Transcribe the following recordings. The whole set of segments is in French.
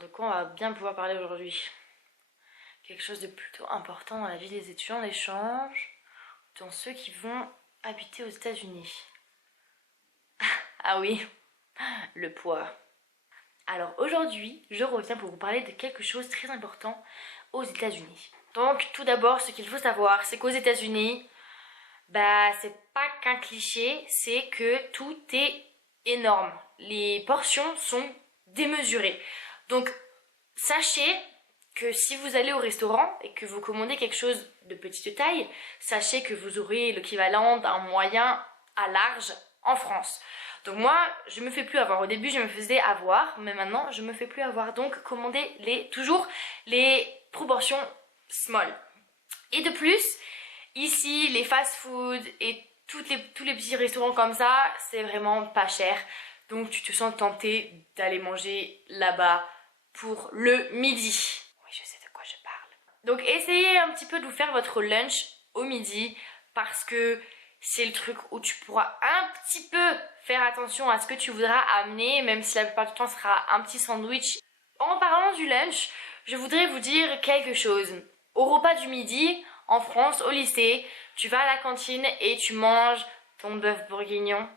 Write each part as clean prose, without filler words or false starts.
De quoi on va bien pouvoir parler aujourd'hui? Quelque chose de plutôt important dans la vie des étudiants d'échange, dans ceux qui vont habiter aux États-Unis. Ah oui, le poids. Alors aujourd'hui, je reviens pour vous parler de quelque chose de très important aux États-Unis. Donc tout d'abord, ce qu'il faut savoir, c'est qu'aux États-Unis, c'est pas qu'un cliché, c'est que tout est énorme. Les portions sont démesurées. Donc sachez que si vous allez au restaurant et que vous commandez quelque chose de petite taille, sachez que vous aurez l'équivalent d'un moyen à large en France. Donc moi, je me fais plus avoir. Au début, je me faisais avoir, mais maintenant, je me fais plus avoir. Donc, commandez toujours les proportions small. Et de plus, ici, les fast-food et tous les petits restaurants comme ça, c'est vraiment pas cher. Donc, tu te sens tenté d'aller manger là-bas pour le midi. Oui, je sais de quoi je parle. Donc, essayez un petit peu de vous faire votre lunch au midi parce que c'est le truc où tu pourras un petit peu faire attention à ce que tu voudras amener, même si la plupart du temps ce sera un petit sandwich. En parlant du lunch, je voudrais vous dire quelque chose. Au repas du midi, en France, au lycée, tu vas à la cantine et tu manges ton bœuf bourguignon,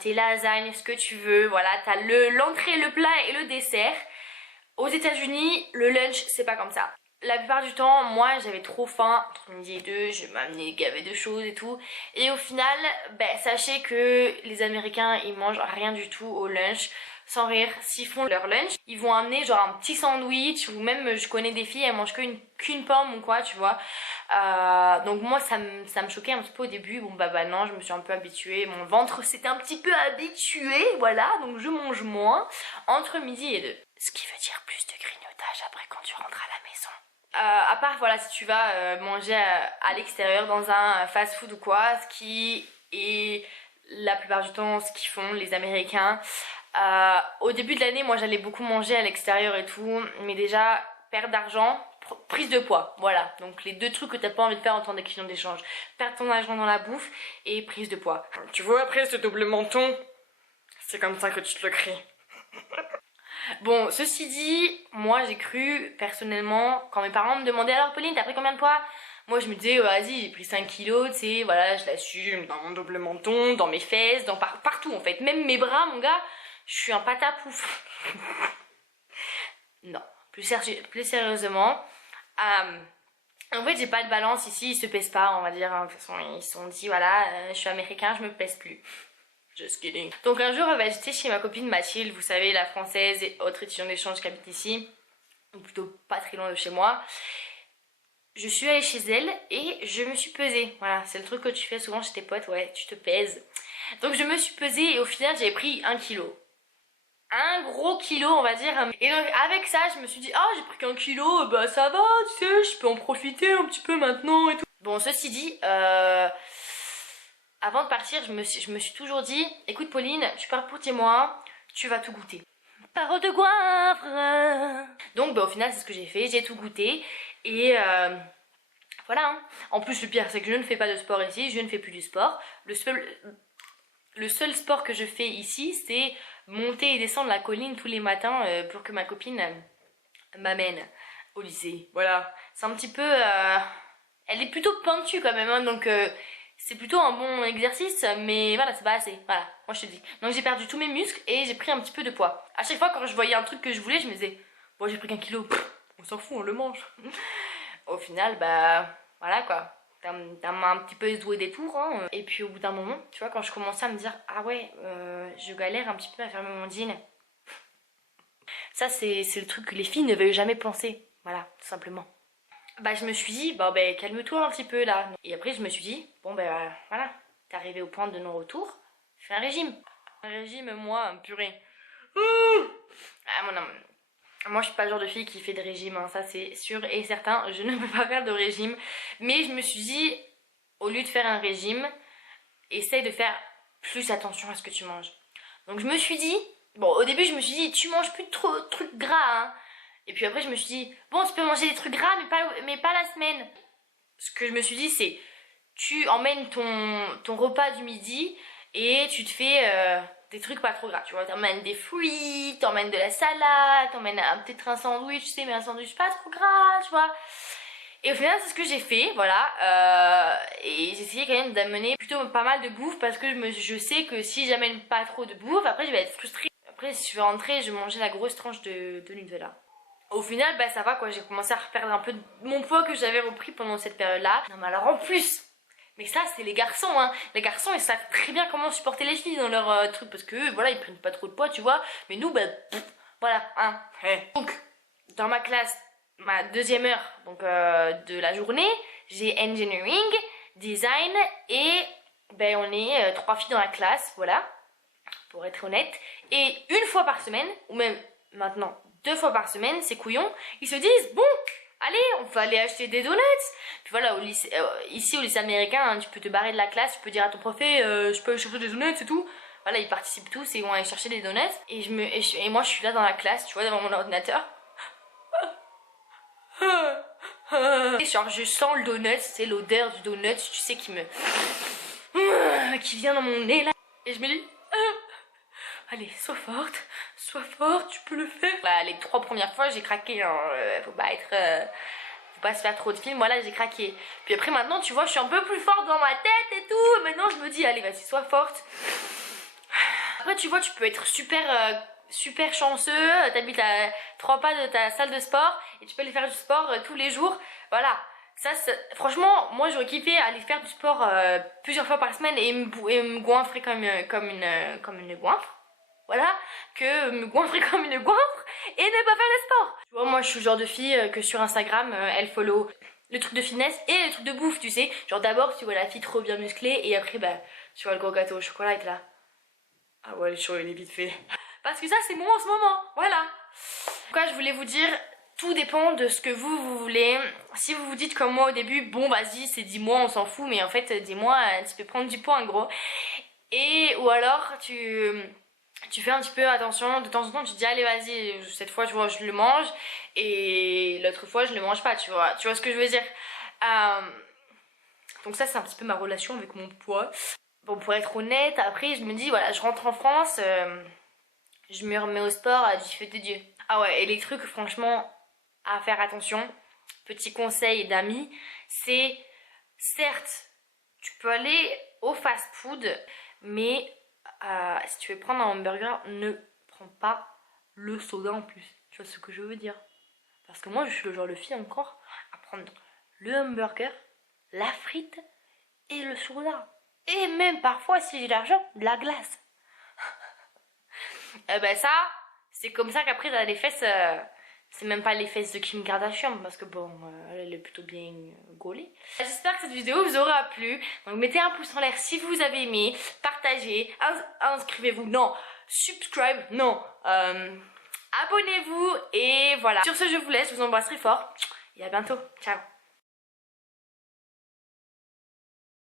tes lasagnes, ce que tu veux. Voilà, t'as l'entrée, le plat et le dessert. Aux États-Unis, le lunch, c'est pas comme ça. La plupart du temps, moi j'avais trop faim, entre midi et deux, je m'amenais gavé de choses et tout. Et au final, sachez que les Américains, ils mangent rien du tout au lunch. Sans rire, s'ils font leur lunch, ils vont amener genre un petit sandwich, ou même je connais des filles, elles mangent qu'une pomme ou quoi, tu vois. Donc moi ça me choquait un petit peu au début. Bon non, je me suis un peu habituée, mon ventre s'est un petit peu habitué, voilà, donc je mange moins entre midi et deux. Ce qui veut dire plus de grignotage après quand tu rentres à la maison. À part voilà, si tu vas manger à l'extérieur dans un fast-food ou quoi, ce qui est la plupart du temps ce qu'ils font les Américains. Au début de l'année, moi j'allais beaucoup manger à l'extérieur et tout, mais déjà perte d'argent, prise de poids, voilà. Donc les deux trucs que t'as pas envie de faire en temps d'équilibre d'échange, perdre ton argent dans la bouffe et prise de poids. Tu vois après ce double menton, c'est comme ça que tu te le crées. Bon, ceci dit, moi j'ai cru personnellement, quand mes parents me demandaient alors Pauline t'as pris combien de poids? Moi je me disais vas-y j'ai pris 5 kilos, tu sais, voilà, je l'assume dans mon double menton, dans mes fesses, partout en fait. Même mes bras mon gars, je suis un patapouf. Non, plus sérieusement, en fait j'ai pas de balance ici, ils se pèsent pas on va dire, hein. De toute façon ils se sont dit voilà, je suis américain, je me pèse plus. Just kidding. Donc un jour, j'étais chez ma copine Mathilde, vous savez, la française et autre étudiante d'échange qui habite ici, ou plutôt pas très loin de chez moi. Je suis allée chez elle et je me suis pesée. Voilà, c'est le truc que tu fais souvent chez tes potes, ouais, tu te pèses. Donc je me suis pesée et au final, j'avais pris 1 kilo. Un gros kilo, on va dire. Et donc avec ça, je me suis dit, ah, j'ai pris qu'1 kilo, ça va, tu sais, je peux en profiter un petit peu maintenant et tout. Bon, ceci dit, avant de partir, je me suis toujours dit, écoute Pauline, tu pars pour tes mois, tu vas tout goûter. Parole de goinfre. Donc au final c'est ce que j'ai fait, j'ai tout goûté et voilà. Hein. En plus le pire c'est que je ne fais pas de sport ici, je ne fais plus du sport. Le seul sport que je fais ici c'est monter et descendre la colline tous les matins pour que ma copine m'amène au lycée. Voilà, c'est un petit peu... elle est plutôt pentue quand même, hein, donc... c'est plutôt un bon exercice, mais voilà, c'est pas assez. Voilà, moi je te dis. Donc j'ai perdu tous mes muscles et j'ai pris un petit peu de poids. À chaque fois, quand je voyais un truc que je voulais, je me disais, bon, j'ai pris qu'1 kilo, on s'en fout, on le mange. Au final, voilà quoi. T'as un petit peu doué des tours, hein. Et puis au bout d'un moment, tu vois, quand je commençais à me dire, ah ouais, je galère un petit peu à fermer mon jean. Ça, c'est le truc que les filles ne veulent jamais penser. Voilà, tout simplement. Je me suis dit, calme-toi un petit peu là. Et après, je me suis dit, voilà, t'es arrivé au point de non-retour, fais un régime. Un régime, moi, purée. Non. Moi, je suis pas le genre de fille qui fait de régime, hein, ça c'est sûr et certain. Je ne peux pas faire de régime. Mais je me suis dit, au lieu de faire un régime, essaye de faire plus attention à ce que tu manges. Donc, je me suis dit, au début, je me suis dit, tu manges plus trop de trucs gras, hein. Et puis après je me suis dit, bon tu peux manger des trucs gras mais pas la semaine. Ce que je me suis dit c'est, tu emmènes ton repas du midi et tu te fais des trucs pas trop gras, tu vois, t'emmènes des fruits, t'emmènes de la salade, t'emmènes peut-être un sandwich, tu sais, mais un sandwich pas trop gras, tu vois. Et au final c'est ce que j'ai fait, voilà, et j'ai essayé quand même d'amener plutôt pas mal de bouffe parce que je sais que si j'amène pas trop de bouffe, après je vais être frustrée. Après si je vais rentrer, je vais manger la grosse tranche de Nutella. Au final, bah ça va quoi, j'ai commencé à reperdre un peu de mon poids que j'avais repris pendant cette période-là. Non mais alors en plus, mais ça c'est les garçons hein, les garçons ils savent très bien comment supporter les filles dans leur truc parce que voilà ils prennent pas trop de poids tu vois, mais nous bah voilà hein. Donc dans ma classe, ma deuxième heure donc de la journée, j'ai engineering, design et ben on est 3 filles dans la classe, voilà, pour être honnête. Et une fois par semaine, ou même maintenant 2 fois par semaine, ces couillons, ils se disent bon, allez, on va aller acheter des donuts. Puis voilà, au lycée, ici au lycée américain, hein, tu peux te barrer de la classe, tu peux dire à ton prof, je peux aller chercher des donuts et tout. Voilà, ils participent tous et ils vont aller chercher des donuts. Et moi, je suis là dans la classe, tu vois, devant mon ordinateur. Et genre, je sens le donut, c'est l'odeur du donut, tu sais, qui vient dans mon nez là. Et je me dis, allez, sois forte, tu peux le faire. Bah, les 3 premières fois, j'ai craqué, hein. Faut pas se faire trop de films, voilà, j'ai craqué. Puis après, maintenant, tu vois, je suis un peu plus forte dans ma tête et tout. Maintenant, je me dis, allez, vas-y, sois forte. Après, tu vois, tu peux être super chanceux, t'habites à 3 pas de ta salle de sport et tu peux aller faire du sport tous les jours. Voilà. Ça, franchement, moi j'aurais kiffé aller faire du sport plusieurs fois par semaine et me goinfrer comme une goinfre. Voilà, que me goinfrer comme une goinfre et ne pas faire de sport. Tu vois, moi je suis le genre de fille que sur Instagram, elle follow le truc de fitness et le truc de bouffe, tu sais. Genre d'abord tu vois la fille trop bien musclée et après bah tu vois le gros gâteau au chocolat et t'es là. Ah ouais, le show il est vite fait. Parce que ça c'est moi en ce moment, voilà. En tout cas, je voulais vous dire, tout dépend de ce que vous voulez. Si vous vous dites comme moi au début, bon vas-y c'est 10 mois on s'en fout, mais en fait 10 mois tu peux prendre du poids en gros. Et ou alors tu fais un petit peu attention, de temps en temps tu te dis allez vas-y, cette fois tu vois je le mange et l'autre fois je le mange pas, tu vois ce que je veux dire. Donc ça c'est un petit peu ma relation avec mon poids. Bon, pour être honnête, après je me dis voilà, je rentre en France, je me remets au sport du feu de Dieu. Ah ouais, et les trucs franchement à faire attention, petit conseil d'amis, c'est certes tu peux aller au fast food, mais si tu veux prendre un hamburger, ne prends pas le soda en plus. Tu vois ce que je veux dire? Parce que moi je suis le genre de fille encore à prendre le hamburger, la frite et le soda. Et même parfois si j'ai l'argent, de la glace. Ben ça, c'est comme ça qu'après t'as les fesses. C'est même pas les fesses de Kim Kardashian parce que bon, elle est plutôt bien gaulée. J'espère que cette vidéo vous aura plu. Donc mettez un pouce en l'air si vous avez aimé, partagez, inscrivez-vous, non, subscribe, non, abonnez-vous et voilà. Sur ce, je vous laisse, je vous embrasse très fort et à bientôt. Ciao.